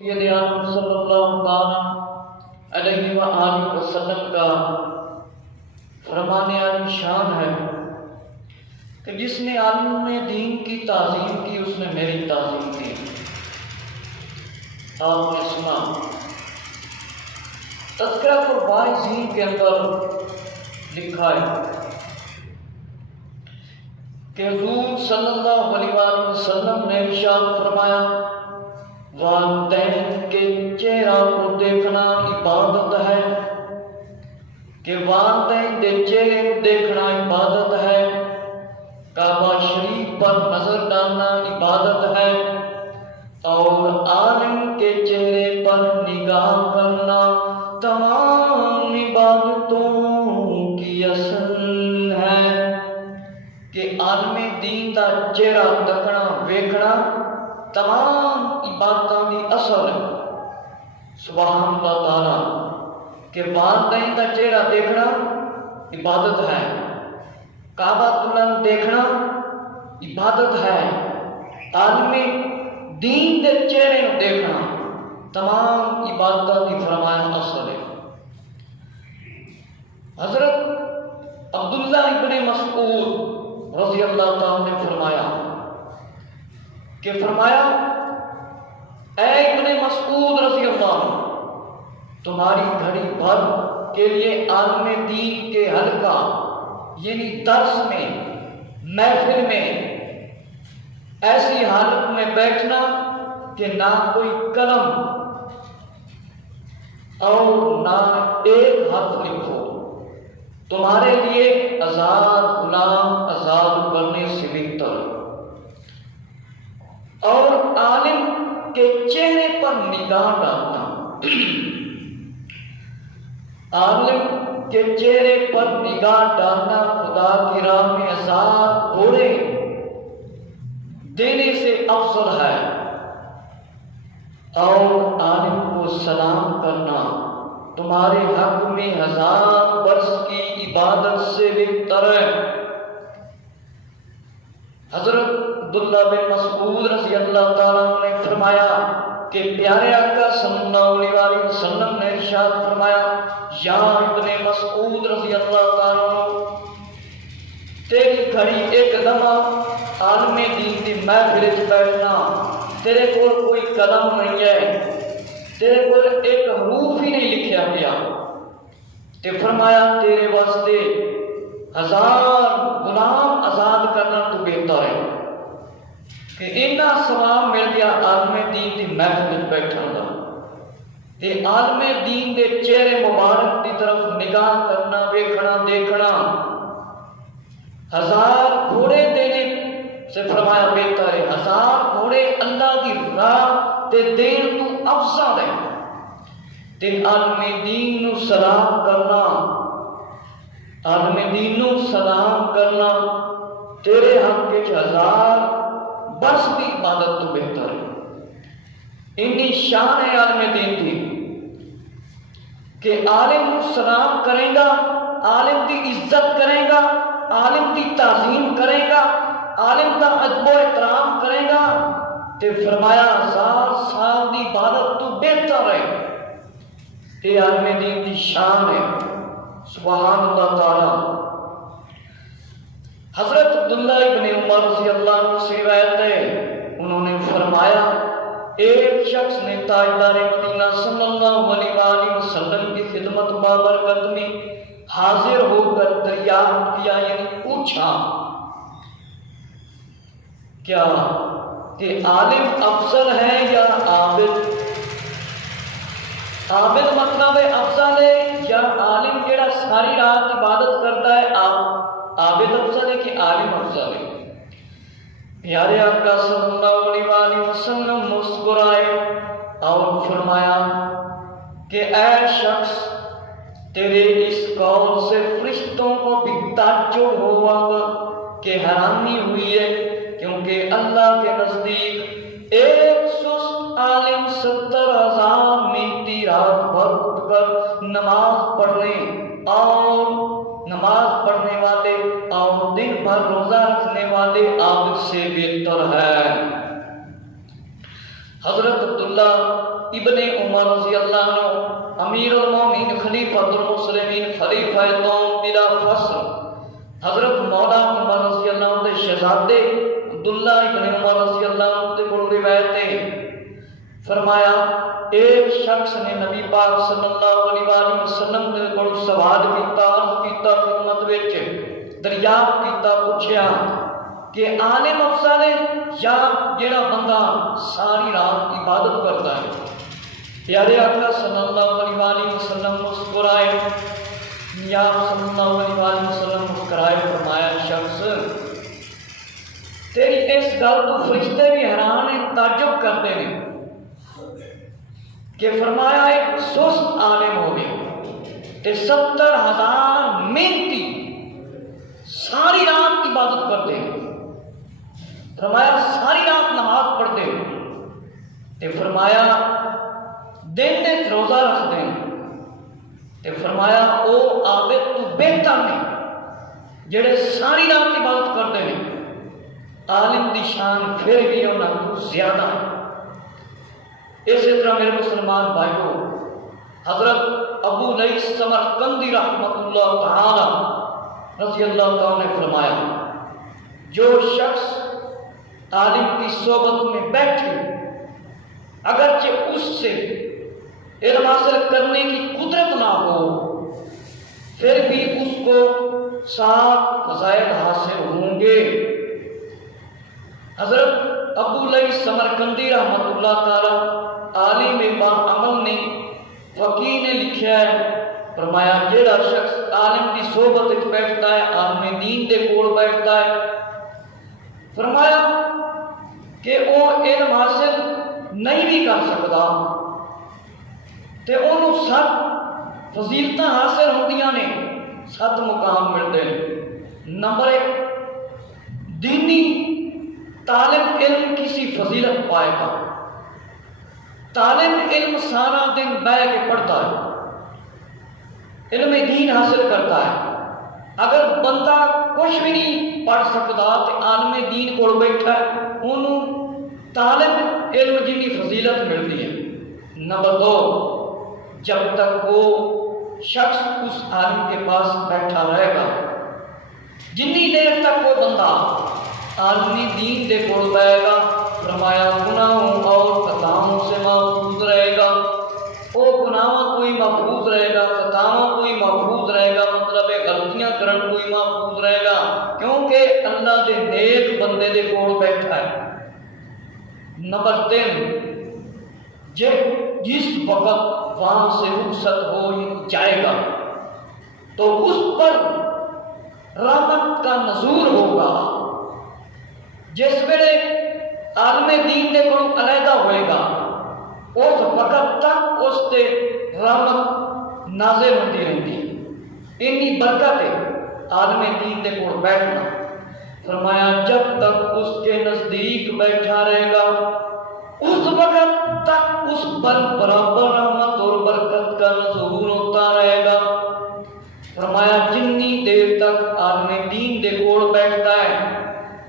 سید عالم صلی اللہ تعالی علیہ وآلہ وسلم کا فرمان عالی شان ہے کہ جس نے عالم نے دین کی تعظیم کی اس نے میری تعظیم کی۔ آپ نے سنا تذکرہ الواعظین کے اندر لکھا ہے کہ حضور صلی اللہ علیہ وآلہ وسلم نے ارشاد فرمایا والدین کے چہرہ کو دیکھنا عبادت ہے، کہ والدین کے چہرے کو دیکھنا عبادت ہے، کعبہ شریف پر نظر ڈالنا عبادت ہے، اور عالم کے چہرے پر نگاہ کرنا تمام عبادتوں کی اصل ہے۔ کہ عالم دین کا چہرہ تکنا ویکھنا تمام عبادتوں کی اصل ہے۔ سبحان اللہ تعالی کہ والدین کا چہرہ دیکھنا عبادت ہے، کعبہ اللہ دیکھنا عبادت ہے، عالم دین کے چہرے کو دیکھنا تمام عبادتوں کی فرمایا اصل ہے۔ حضرت عبداللہ ابن مسعود رضی اللہ تعالیٰ نے فرمایا اے ابن مسعود رضی اللہ عنہ، تمہاری گھڑی بھر کے لیے عالم دین کے حلقہ یعنی درس میں محفل میں ایسی حالت میں بیٹھنا کہ نہ کوئی قلم اور نہ ایک حرف لکھو، تمہارے لیے آزاد غلام آزاد کرنے سے بہتر، اور عالم کے چہرے پر نگاہ ڈالنا، عالم کے چہرے پر نگاہ ڈالنا خدا کی راہ میں آزاد گھوڑے دینے سے افضل ہے، اور عالم کو سلام کرنا تمہارے حق میں 1000 برس کی عبادت سے بہتر ہے۔ حضرت عبداللہ بن مسعود رضی اللہ تعالیٰ نے فرمایا کہ پیارے آقا صلی اللہ علیہ وسلم نے ارشاد فرمایا یا ابن مسعود رضی اللہ تعالیٰ، تیری گھڑی ایک دمہ عالم دین دی محفل وچ بیٹھنا، تیرے کول کوئی قلم نہیں ہے، تیرے کول ایک حروف ہی نہیں لکھیا گیا، تے فرمایا تیرے واسطے 1000 غلام آزاد کرنا تو بہتر ہے۔ کہ اتنا ثواب مل گیا عالم دین دی محفل وچ بیٹھن دا، تے عالم دین دے چہرے مبارک دی طرف نگاہ کرنا ویکھنا دیکھنا 1000 گھوڑے دینے سے فرمایا بہتر ہے، 1000 گھوڑے اللہ کی راہ تے دین تو افضل ہے۔ تے عالم دین نو سلام کرنا، عالم دین نو سلام کرنا تیرے حق وچ 1000 برس کی عبادت تو بہتر ہے۔ اتنی شان ہے عالم دین کی کہ عالم کو سلام کرے گا، عالم کی عزت کرے گا، عالم کی تعظیم کرے گا، عالم کا ادب و احترام کرے گا، تے فرمایا 1000 سال کی عبادت تو بہتر ہے۔ یہ عالم دین کی شان ہے۔ سبحان اللہ تعالی۔ حضرت عبداللہ ابن عمر رضی اللہ عنہ سے روایت ہے، انہوں نے فرمایا ایک شخص نے تاجدار مدینہ صلی اللہ علیہ وآلہ وسلم کی خدمت بابرکت میں حاضر ہو کر دریافت کیا، یعنی پوچھا کیا کہ عالم افضل ہے یا عابد؟ عابد مطلب ہے افضل ہے یا عالم جڑا ساری رات عبادت کرتا ہے عابد افضل ہے کہ عالم افضل ہے؟ پیارے آقا صلی اللہ علیہ وآلہ وسلم مسکرائے اور فرمایا کہ اے شخص، تیرے اس قول سے فرشتوں کو بھی تعجب ہوا کہ حیرانی ہوئی ہے، کیونکہ اللہ کے نزدیک ایک سست عالم 70,000 منتی رات بھر اٹھ کر نماز پڑھنے والے اور دن بھر روزہ رکھنے والے عابد سے بہتر ہے۔ حضرت عبداللہ ابن عمر رضی اللہ عنہ امیر المومنین خلیفۃ المسلمین خلیفہ دوم بلا فصل حضرت مولا عمر رضی اللہ عنہ دے شہزادے عبداللہ ابن عمر رضی اللہ عنہ دے کول روایت ہے، فرمایا ایک شخص نے نبی پاک صلی اللہ علیہ وآلہ وسلم دے کول سوال کیتا، عرض کیتا، خدمت وچ دریافت کیتا، پوچھیا کہ عالم افضل ہے یا جڑا بندہ ساری رات عبادت کرتا ہے؟ پیارے آقا صلی اللہ علیہ وآلہ وسلم مسکرائے، یا صلی اللہ علیہ وآلہ وسلم مسکرائے، فرمایا شخص تیری اس گل تو فرشتے بھی حیران ہیں، تعجب کرتے ہیں کہ فرمایا ایک سست عالم ہو گیا تے 70,000 محنتی ساری رات عبادت کرتے ہیں، فرمایا ساری رات نماز پڑھتے ہیں تے فرمایا دن میں روزہ رکھتے ہیں تے فرمایا او عابد تو بہتر نہیں جڑے ساری رات عبادت کرتے ہیں، عالم دی شان پھر بھی انہاں تو زیادہ ہے۔ اسی طرح میرے مسلمان بھائیوں، حضرت ابو لیث سمرقندی رحمۃ اللہ تعالی رضی اللہ تعالیٰ نے فرمایا جو شخص عالم کی صحبت میں بیٹھے اگرچہ اس سے علم حاصل کرنے کی قدرت نہ ہو پھر بھی اس کو 7 فضائل حاصل ہوں گے۔ حضرت ابو لیث سمرقندی رحمۃ اللہ تعالی عالم با عمل نے فقیہ نے لکھا ہے، فرمایا جیڑا شخص عالم کی صحبت وچ بیٹھتا ہے، عالم دین دے کول بیٹھتا ہے، فرمایا کہ وہ علم حاصل نہیں بھی کر سکتا تے انہوں 7 فضیلتاں حاصل ہوندیاں نے، 7 مقام ملتے ہیں۔ نمبر 1، دینی طالب علم کسی فضیلت پائے گا۔ طالب علم سارا دن بیٹھ کے پڑھتا ہے، علم دین حاصل کرتا ہے، اگر بندہ کچھ بھی نہیں پڑھ سکتا تو عالم دین کو بیٹھا ہے انہوں طالب علم جنی فضیلت ملتی ہے۔ نمبر 2، جب تک وہ شخص اس عالم کے پاس بیٹھا رہے گا، جنی دیر تک وہ بندہ عالمی دین دے کول بیٹھے گا، فرمایا گناہوں اور خطاؤں سے محفوظ رہے گا۔ وہ گناہوں کوئی محفوظ رہے گا، خطاؤں کوئی محفوظ رہے گا، مطلب غلطیاں کرن کوئی محفوظ رہے گا، کیونکہ اللہ دے نیک بندے دے کول بیٹھا ہے۔ نمبر 3، جس وقت وہاں سے رخصت ہو جائے گا تو اس پر رحمت کا نزول ہوگا۔ جس ویلے عالم دین دے کول علیحدہ ہوئے گا اس وقت تک اس تے رحمت نازل ہوتی رہتی ہے۔ اتنی برکت ہے عالم دین دے کول بیٹھنا۔ فرمایا جب تک اس کے نزدیک بیٹھا رہے گا اس وقت تک اس پر برابر رحمت اور برکت کا نزول ہوتا رہے گا۔ فرمایا جنی دیر تک عالم دین دے کول بیٹھتا ہے،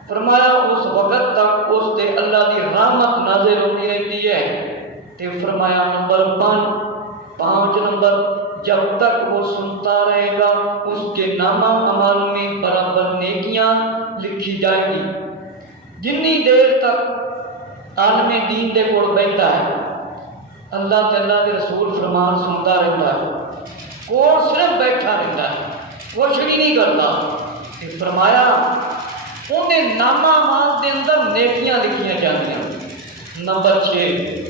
فرمایا اس وقت تک اس تے اللہ دی رحمت نازل ہوتی رہتی ہے۔ تے فرمایا نمبر 5 نمبر، جب تک وہ سنتا رہے گا اس کے نامہ اعمال میں برابر نیکیاں لکھی جائیں گی۔ جنی دیر تک عالم دین دے کول بیٹھتا ہے اللہ تعالیٰ کے رسول فرمان سنتا رہتا ہے، کول صرف بیٹھا رہتا ہے، کچھ بھی نہیں کرتا۔ کہ فرمایا انہیں نامہ اعمال دے اندر نیکیاں لکھیاں جاتی ہیں۔ نمبر 6،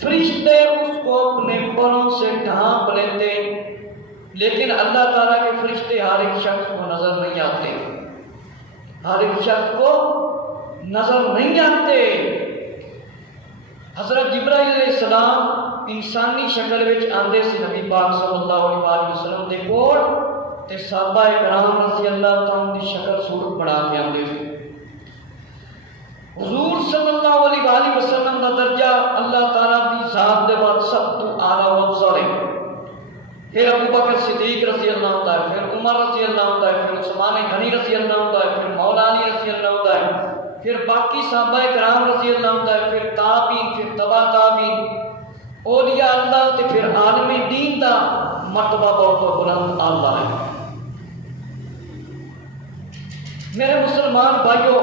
فرشتے اس کو اپنے پروں سے ڈھانپ لیتے، لیکن اللہ تعالیٰ کے فرشتے ہر ایک شخص کو نظر نہیں آتے، ہر ایک شخص کو نظر نہیں آتے۔ حضرت جبرائیل علیہ السلام انسانی شکل وچ آندے سی نبی پاک صلی اللہ علیہ وآلہ وسلم دے کول تے صحابہ کرام رضی اللہ تعالیٰ دی شکل صورت بنا کے آندے سی۔ حضور صلی اللہ علیہ وآلہ وسلم کا درجہ اللہ تعالیٰ کی ذات دے بعد سب تو اعلیٰ و افضل ہے۔ پھر ابو بکر صدیق رضی اللہ عنہ، پھر عمر رضی اللہ عنہ، پھر عثمان غنی رضی اللہ عنہ، پھر مولا علی رضی اللہ عنہ، پھر باقی صحابہ کرام رضی اللہ عنہ، پھر تابعین، پھر تبع تابعین، مرتبہ بہت بلند اعلیٰ ہے۔ میرے مسلمان بھائیوں،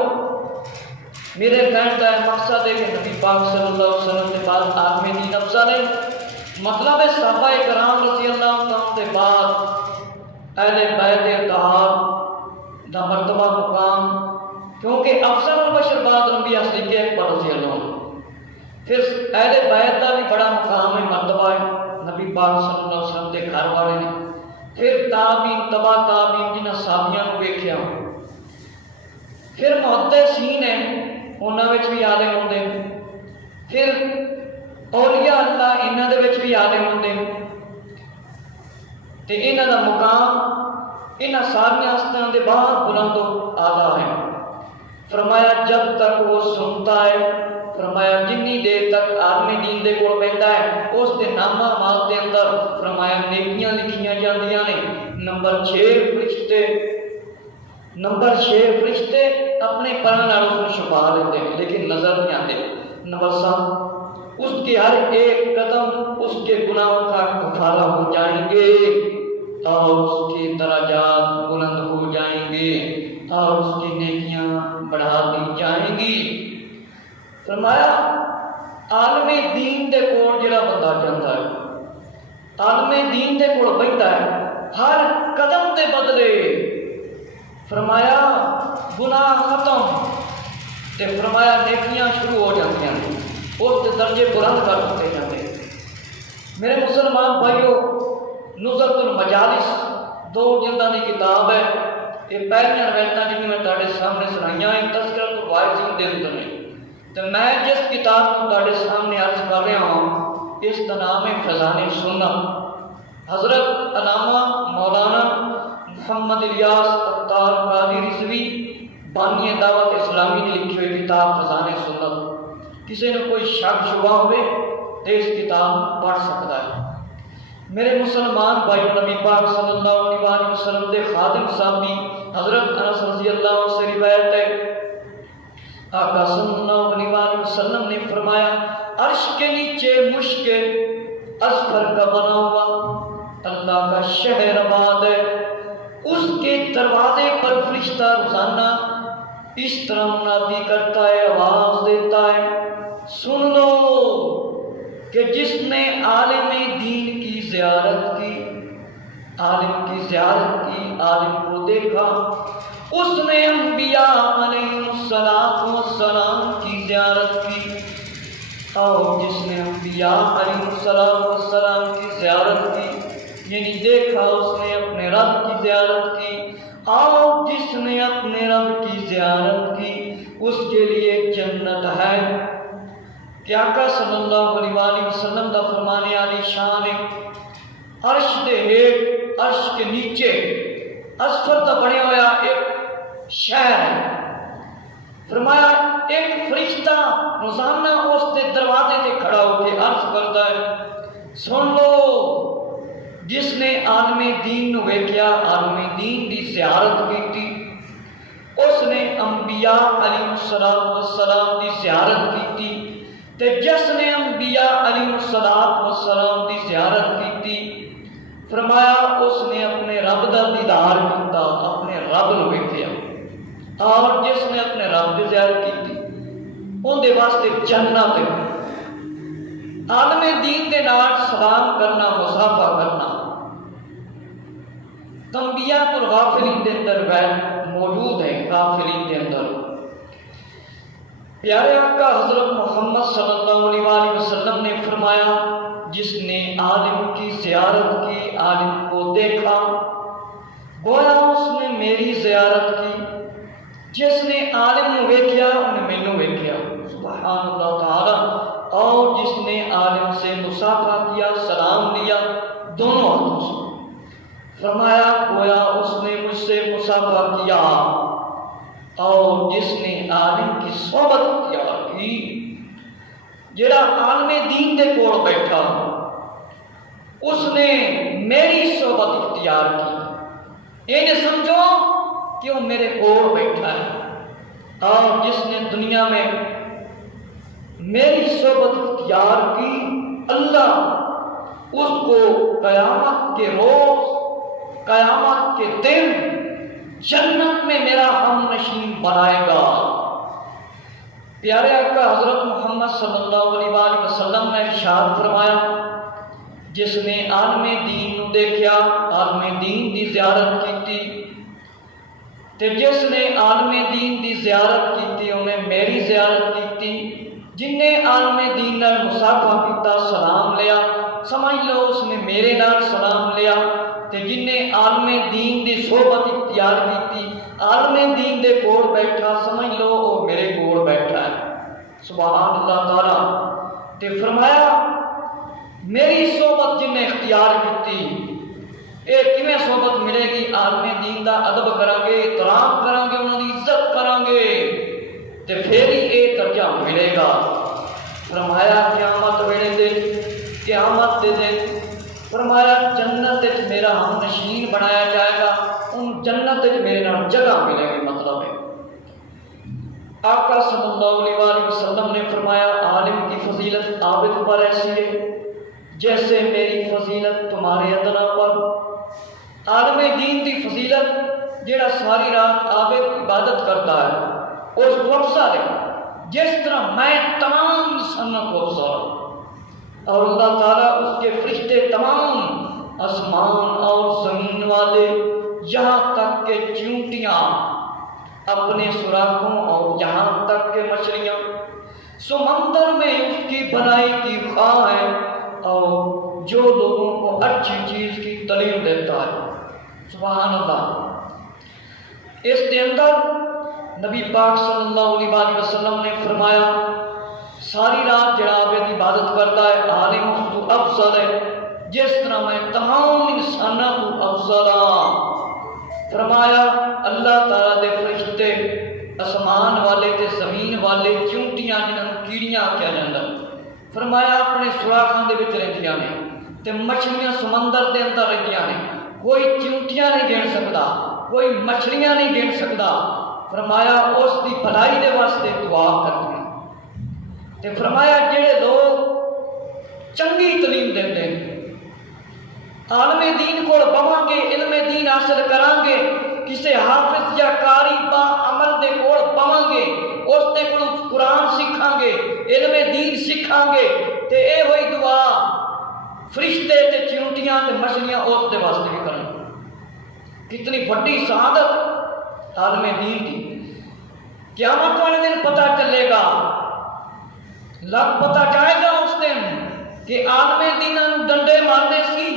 میرے کہنے کا مقصد ہے کہ نبی پاک صلی اللہ علیہ وسلم کے بعد عالم دین افضل ہے، مطلب ہے صحابہ کرام رضی اللہ عنہ کے بعد اہل بیت اتحاد دا مرتبہ مقام، کیونکہ افضل البشر بعد انبیاء صدیق اکبر رضی اللہ عنہ، پھر اہل بیت کا بھی بڑا مقام ہے، مرتبہ ہے نبی پاک صلی اللہ علیہ وسلم کے گھر والے نے، پھر تابعین تبع تابعین جنہاں صحابیاں کو ویکھیا، پھر محدثین ہیں انہاں وچ بھی عالم ہوندے، پھر اولیاء اللہ انہاں دے وچ بھی عالم ہوندے، تے انہاں دا مقام انہاں ساری ہستیاں دے باہر بلند و اعلیٰ ہے۔ فرمایا جب تک وہ سنتا ہے، فرمایا جنی دیر تک عالم دین دے کول بیٹھا ہے اس دے نامہ مال دے اندر فرمایا نیکیاں لکھیاں جاندیاں نے۔ نمبر 6 فرشتے اپنے پرن والوں کو چھپا لیتے ہیں لیکن نظر نہیں آتے۔ نمبر 7 اس کے ہر ایک قدم اس کے گناہوں کا کفارہ ہو جائیں گے اور اس کے درجات بلند ہو جائیں گے اور اس کی نیکیاں بڑھا دی جائیں گی۔ فرمایا عالم دین دے کول جڑا بندہ جاندا ہے، عالم دین دے کول بیٹھا ہے، ہر قدم دے بدلے فرمایا گناہ ختم تے فرمایا نیکیاں شروع ہو جاتی ہیں، اس کے درجے بلند کر دیتے جاتے ہیں۔ میرے مسلمان بھائیوں، نزہۃ المجالس 2 جلداں دی کتاب ہے، یہ پہلیاں روایتاں جنہیں میں تہاڈے سامنے سنائیاں ہیں تذکرۃ الواعظین دے اندر ہیں، تو میں جس کتاب کو تہاڈے سامنے عرض کر رہا ہوں اس کا نام ہے فیضان سنت۔ حضرت علامہ مولانا محمد الیاس عطار قادری رضوی بانی دعوت اسلامی نے لکھی ہوئی کتاب فیضان سنت، کسی نے کوئی شک شبہ ہوئے تو اس کتاب پڑھ سکتا ہے۔ میرے مسلمان بھائیو، نبی پاک صلی اللہ علیہ وسلم کے خادم صحابی حضرت انس رضی اللہ عنہ سے روایت ہے، آقا صلی اللہ علیہ وسلم نے فرمایا عرش کے نیچے مشک اذفر کا بنا ہوا اللہ کا شہر آباد ہے، اس کے دروازے پر فرشتہ روزانہ اس طرح منادی کرتا ہے، آواز دیتا ہے، سن لو کہ جس نے عالم دین کی زیارت کی، عالم کی زیارت کی، عالم کو دیکھا، اس نے انبیاء علیہ السلام کی زیارت کی، اور جس نے انبیاء علیہ السلام کی زیارت کی یعنی دیکھا اس نے اپنے رب کی زیارت کی، اور جس نے اپنے رب کی زیارت کی اس کے لیے جنت ہے۔ کہ آقا صلی اللہ علیہ وسلم دا فرمانے علی شان عرش دے ہیٹھ عرش کے نیچے اذفر دا بنے ہویا ایک شہر ہے، فرمایا ایک فرشتہ روزانہ اس دے دروازے تے کھڑا ہو کے عرض کرتا ہے، سن لو جس نے عالم دین نو ویکھیا، عالم دین دی زیارت کیتی، اس نے انبیاء علیہ السلام دی زیارت کیتی، تے جس نے انبیاء علیہ السلام دی زیارت کیتی فرمایا اس نے اپنے رب دا دیدار کیتا، اپنے رب نو ویکھیا، اور جس نے اپنے رب دی زیارت کیتی ان دے واسطے جنت ہے۔ عالم دین دے نال سلام کرنا، مصافحہ کرنا تنبیہات الغافلین دے اندر موجود ہے۔ غافلین دے اندر پیارے آقا حضرت محمد صلی اللہ علیہ وسلم نے فرمایا جس نے عالم کی زیارت کی، عالم کو دیکھا، گویا اس نے میری زیارت کی، جس نے عالم نو ویکھیا انہیں مینوں ویکھیا، سبحان اللہ تعالی، اور جس نے عالم سے مصافحہ کیا، سلام لیا دونوں ہاتھوں سے، فرمایا گویا اس نے مجھ سے مصافحہ کیا، اور جس نے عالم کی صحبت اختیار کی، جڑا عالم دین دے کول بیٹھا اس نے میری صحبت اختیار کی، یہ سمجھو کہ وہ میرے کول بیٹھا ہے، اور جس نے دنیا میں میری صحبت اختیار کی، اللہ اس کو قیامت کے روز، قیامت کے دن جنت میں میرا ہم نشین بنائے گا۔ پیارے آقا حضرت محمد صلی اللہ علیہ وآلہ وسلم نے ارشاد فرمایا، جس نے عالم دین نو دیکھیا، عالم دین دی زیارت کیتی، تے جس نے عالم دین دی زیارت کیتی انہیں میری زیارت کیتی، جن نے عالم دین نال مصافحہ کیتا، سلام لیا، سمجھ لو اس نے میرے نال سلام لیا، تے جن نے عالم دین دی صحبت اختیار کیتی، عالم دین دے کول بیٹھا، سمجھ لو وہ میرے کول بیٹھا ہے۔ سبحان اللہ تعالی۔ تے فرمایا میری صحبت جن نے اختیار کیتی، اے کیویں صحبت ملے گی؟ عالم دین دا ادب کریں گے، احترام کریں گے، انہاں دی عزت کریں گے، تے پھر ہی اے درجہ ملے گا۔ فرمایا قیامت ویلے دے، قیامت دے دن فرمایا جنت وچ میرا ہم نشین بنایا جائے گا، ان جنت وچ میرے نال جگہ ملے گی۔ مطلب ہے آقا صلی اللہ علیہ وآلہ وسلم نے فرمایا عالم کی فضیلت عابد پر ایسی ہے جیسے میری فضیلت تمہارے ادنا پر۔ عالم دین دی فضیلت جیڑا ساری رات عابد عبادت کرتا ہے اس کو افضل ہے جس طرح میں تمام انسانوں کو افضل ہوں، اور اللہ تعالیٰ اس کے فرشتے تمام آسمان اور زمین والے، یہاں تک کہ چیونٹیاں اپنے سوراخوں، اور یہاں تک کہ مچھلیاں سمندر میں اس کی بھلائی کی خواہ ہے، اور جو لوگوں کو اچھی چیز کی تعلیم دیتا ہے۔ سبحان اللہ۔ اس کے اندر نبی پاک صلی اللہ علیہ وآلہ وسلم نے فرمایا ساری رات جڑا عابد عبادت کرتا ہے عالم اس تو افضل ہے جس طرح میں تمام انسانوں کو افضل ہاں۔ فرمایا اللہ تعالیٰ دے فرشتے آسمان والے تے زمین والے، چونٹیاں جنہوں کیڑیاں کیا جاتا، فرمایا اپنے سوراخاں دے وچ رہندیاں نے، تے مچھلیاں سمندر دے اندر رہندیاں نے، کوئی چونٹیاں نہیں گن سکتا، کوئی مچھلیاں نہیں گن سکتا۔ فرمایا اس دی بھلائی دے واسطے دعا کرتے ہیں۔ تے فرمایا جڑے لوگ چنگی تعلیم دیتے ہیں، عالم دین کو بواں گے، علم دین حاصل کران گے، کسے حافظ یا قاری با عمل دے کول بواں گے، اس دے کول قرآن سکھاں گے، علم دین سکھاں گے، تے اے ہوئی دعا فرشتے تے چیونٹیاں تے مچھلیاں اس دے واسطے بھی کریں۔ کتنی بڑی سعادت عالم دین دی۔ قیامت والے دن پتہ چلے گا، لگ پتہ جائے گا اس دن کہ عالم دیناں نوں ڈنڈے مارنے سی،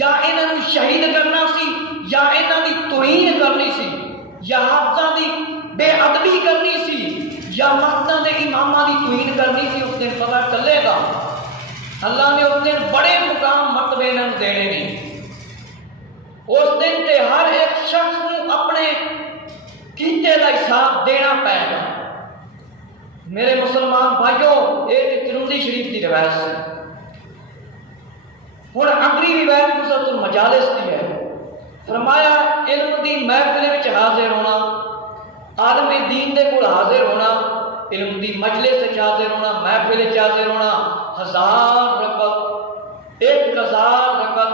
یا انہاں نوں شہید کرنا سی، یا انہاں دی توہین کرنی سی، یا حافظاں دی بے ادبی کرنی سی، یا مرداں دے اماماں دی توہین کرنی سی۔ اس دن پتہ چلے گا۔ اللہ نے اس دن بڑے مقام مرتبے انہاں نوں دینے نہیں۔ اس دن تے ہر ایک شخص نوں اپنے کیتے دا حساب دینا پائے گا۔ میرے مسلمان بھائیوں، ایک ترمذی شریف کی روایت سے ہن اگلی روایت نصرت المجالس کی ہے۔ فرمایا علم دی محفل وچ حاضر ہونا، عالم دین دے کول حاضر ہونا، علم دی مجلس وچ حاضر ہونا، محفل وچ حاضر ہونا، 1000 رکعت 1000 رکعت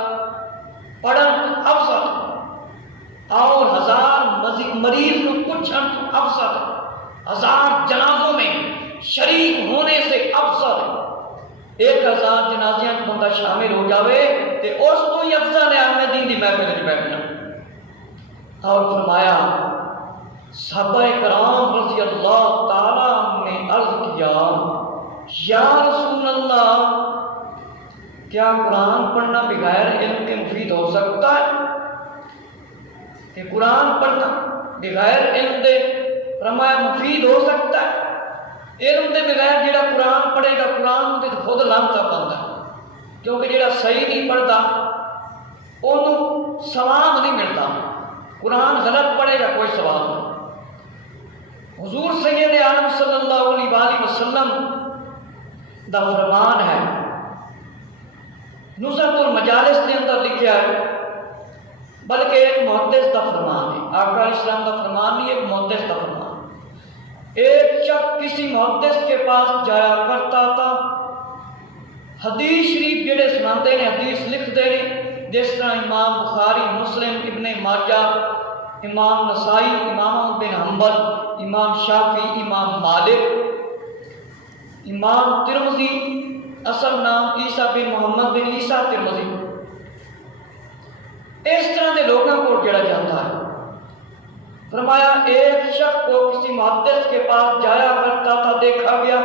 پڑھن تو افضل، اور 1000 مریض کو پوچھن تو افضل، 1000 جنازوں میں شریک ہونے سے افضل ہے۔ 1000 جنازیاں کو بندہ شامل ہو جاوے تے اس تو ہی افضل ہے عالم دین دی محفل وچ بیٹھنا۔ اور فرمایا صحابہ کرام رضی اللہ تعالیٰ عنہ نے عرض کیا یا رسول اللہ، کیا قرآن پڑھنا بغیر علم کے مفید ہو سکتا ہے؟ کہ قرآن پڑھنا بغیر علم دے فرمایا مفید ہو سکتا ہے؟ علم دے بغیر جڑا قرآن پڑھے گا قرآن دے خود لانتا پاندا، کیونکہ جڑا صحیح نہیں پڑھتا انہوں ثواب نہیں ملتا، قرآن غلط پڑھے گا کوئی ثواب نہیں۔ حضور سید عالم صلی اللہ علیہ وآلہ وسلم دا فرمان ہے، نصرت المجالس کے اندر لکھا ہے، بلکہ ایک محدث کا فرمان ہے، آقا علیہ السلام کا فرمان نہیں، ایک محدث کا فرمان۔ ایک شخص کسی محدث کے پاس جایا کرتا تھا، حدیث شریف جڑے سناتے ہیں، حدیث لکھتے ہیں، جس طرح امام بخاری، مسلم، ابن ماجہ، امام نسائی، امام احمد بن حنبل، امام شافعی، امام مالک، امام ترمذی، اصل نام عیسیٰ بن محمد بن عیسیٰ ترمذی، اس طرح کے لوگوں کو جڑا جاتا ہے۔ فرمایا ایک شخص کو کسی محدث کے پاس جایا کرتا تھا، دیکھا گیا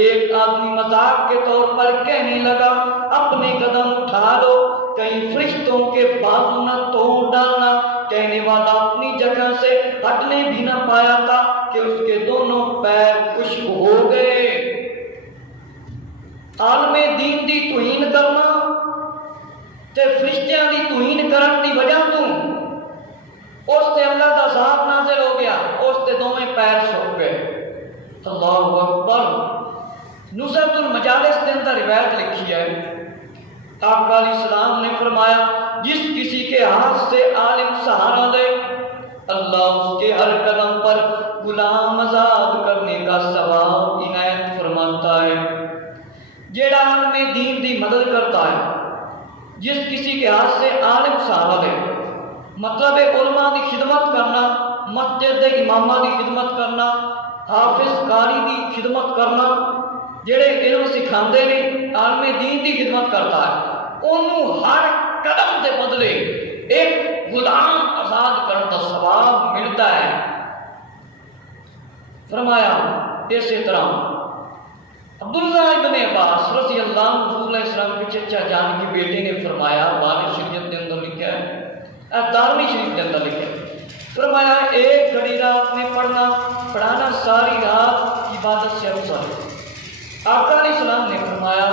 ایک آدمی مذاق کے طور پر کہنے لگا اپنے قدم اٹھا لو، کہیں فرشتوں کے بازو نہ توڑ ڈالنا۔ کہنے والا اپنی جگہ سے ہٹنے بھی نہ پایا تھا کہ اس کے دونوں پیر خشک ہو گئے۔ عالم دین دی توہین کرنا تے فرشتیاں دی توہین کرن دی وجہ تو اس تے اللہ دا عذاب نازل ہو گیا، اس تے دونوں پیر سوک گئے۔ اللہ اکبر۔ نزہۃ المجالس کے اندر روایت لکھی ہے، آقا علیہ السلام نے فرمایا جس کسی کے ہاتھ سے عالم سہارا دے، اللہ اس کے ہر قدم پر غلام آزاد کرنے کا ثواب عنایت فرماتا ہے۔ جیڑا عالم دین دی مدد کرتا ہے، جس کسی کے ہاتھ سے عالم سہارا دے، مطلب علماء دی خدمت کرنا، مسجد دے امامہ دی خدمت کرنا، حافظ قاری دی خدمت کرنا، جڑے علم سکھاندے نے، عالم دین دی خدمت کرتا ہے، انہوں ہر قدم دے بدلے ایک غلام آزاد کرنے کا ثواب ملتا ہے۔ فرمایا اسی طرح عبداللہ ابن عباس رضی اللہ عنہ حضور علیہ السلام کے چچا جان کی بیٹے نے فرمایا، بانی شریعت کے اندر لکھا ہے، دارمی شریف کے اندر لکھا ہے، فرمایا ایک گھڑی رات میں پڑھانا ساری رات عبادت سے افضل ہے۔ آقا علیہ السلام نے فرمایا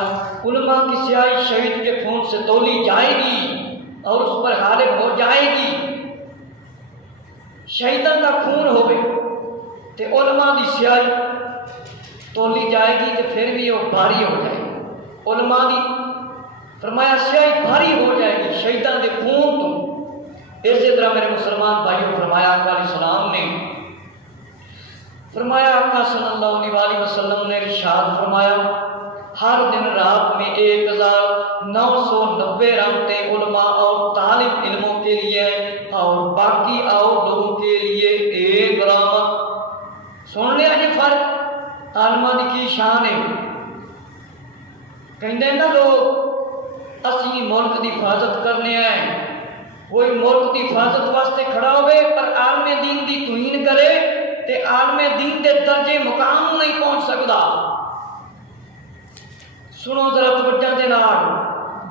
علماء کی سیاہی شہید کے خون سے تولی جائے گی اور اس پر غالب ہو جائے گی۔ شہیدان کا خون ہوئے تے علماء کی سیاہی تولی جائے گی تو پھر بھی وہ بھاری ہو جائے گی۔ علماء کی فرمایا سیاہی بھاری ہو جائے گی شہیدان کے خون تو۔ اسی طرح میرے مسلمان بھائیوں فرمایا آقا علیہ السلام نے فرمایا، آقا صلی اللہ علیہ وسلم نے ارشاد فرمایا ہر دن رات میں 1990 رحمتیں علماء اور طالب علموں کے لیے اور باقی اور لوگوں کے لیے ایک رحمت۔ سن لیا جی فرق عالماں دی کی شان ہے۔ کہندے نا لوگ اسی ملک دی حفاظت کرنے آئے، کوئی ملک دی حفاظت واسطے کھڑا ہوئے پر عالم دین دی توہین کرے تے عالم دین دے درجے مقام نہیں پہنچ سکتا۔ سنو ذرا توجہ دے نال،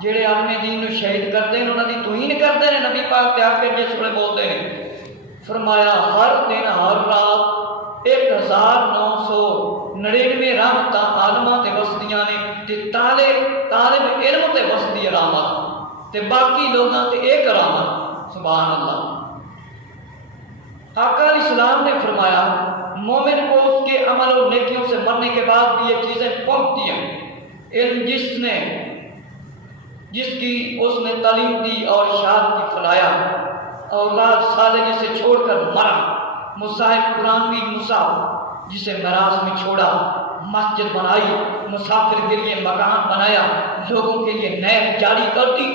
جڑے عالم دین نو شہید کرتے ہیں انہاں دی توہین کرتے ہیں، نبی پاک تے آ کے جس ویلے بولتے ہیں فرمایا ہر دن ہر رات 1999 رحمتاں عالماں تے وسدیاں نے تے طالب علم تے وسدی رحمت تے باقی لوگاں تے ایک رحمت۔ سبحان اللہ۔ آقا علیہ السلام نے فرمایا مومن کو اس کے عمل اور نیکیوں سے مرنے کے بعد بھی یہ چیزیں پہنچتی ہیں۔ علم جس کی اس نے تعلیم دی اور ارشاد کی پھیلایا، اولاد صالح جسے چھوڑ کر مرا، مصاحب قرآن بھی مصاحب جسے میراث میں چھوڑا، مسجد بنائی، مسافر کے لیے مکان بنایا، لوگوں کے لیے نیب جاری کر دی،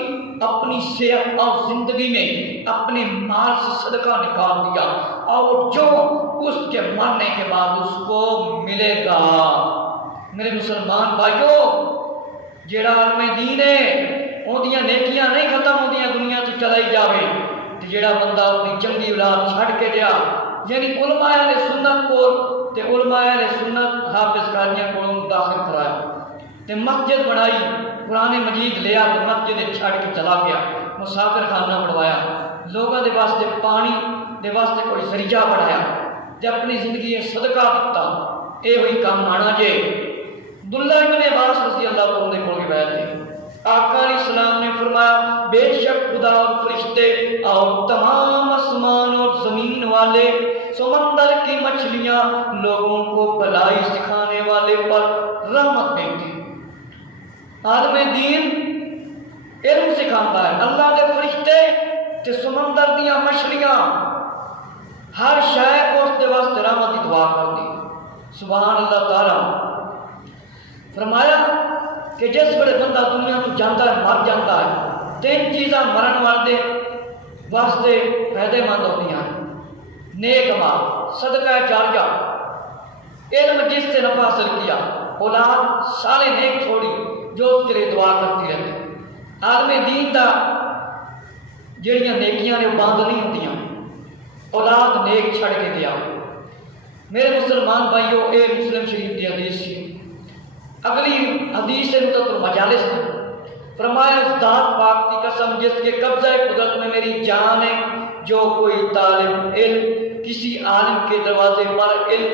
اپنی صحت اور زندگی میں اپنے مال سے صدقہ نکال دیا، اور جو اس کے مرنے کے بعد اس کو ملے گا۔ میرے مسلمان بھائیوں، جیڑا عالم دین ہے اودیاں نیکیاں نہیں ختم ہوندیاں، دنیا تو چلائی جاوے، تے جیڑا بندہ اپنی چنگی اولاد چھڑ کے گیا، یعنی علماء اہل سنت کو تے علماء اہل سنت حافظ قاریاں کو داخل کرایا تے مسجد بنائی، قرآن مجید لیا تے مسجد چھڑ کے چلا گیا، مسافر خانہ بنوایا، لوگوں دے واسطے پانی دے واسطے کوئی ذریعہ بنایا تے اپنی زندگی صدقہ دیتا، اے ہوئی کام آنا جے۔ عبداللہ ابن عباس رضی اللہ عنہ کو روایت ہے، آقا علیہ السلام نے فرمایا بے شک خدا اور فرشتے اور تمام آسمان اور زمین والے، سمندر کی مچھلیاں لوگوں کو بھلائی سکھانے والے پر رحمت بھیجتی۔ عالم دین علم سکھاتا ہے، اللہ کے فرشتے تے سمندر دیاں مچھلیاں ہر شے اس دے واسطے رحمت کی دعا کر دی۔ سبحان اللہ تعالی۔ فرمایا کہ جس ویلے بندہ دنیا تو جاتا ہے مر جاتا ہے تین چیزاں مرن والے واسطے فائدے مند ہوتی ہیں: نیک مال، صدقہ جاریہ، علم جس سے نفع حاصل کیا، اولاد صالح نیک چھوڑی جو اس کے لیے دعا کرتی رہتی۔ آدمی دین دا جڑیاں نیکیاں نے وہ بند نہیں ہوندیاں، اولاد نیک چھڑ کے گیا۔ میرے مسلمان بھائیو، اے مسلم شریف کی حدیث سی۔ اگلی حدیث نصرت المجالس میں فرمایا، اس ذات پاک کی قسم جس کے قبضہ قدرت میں میری جان ہے، جو کوئی طالب علم کسی عالم کے دروازے پر علم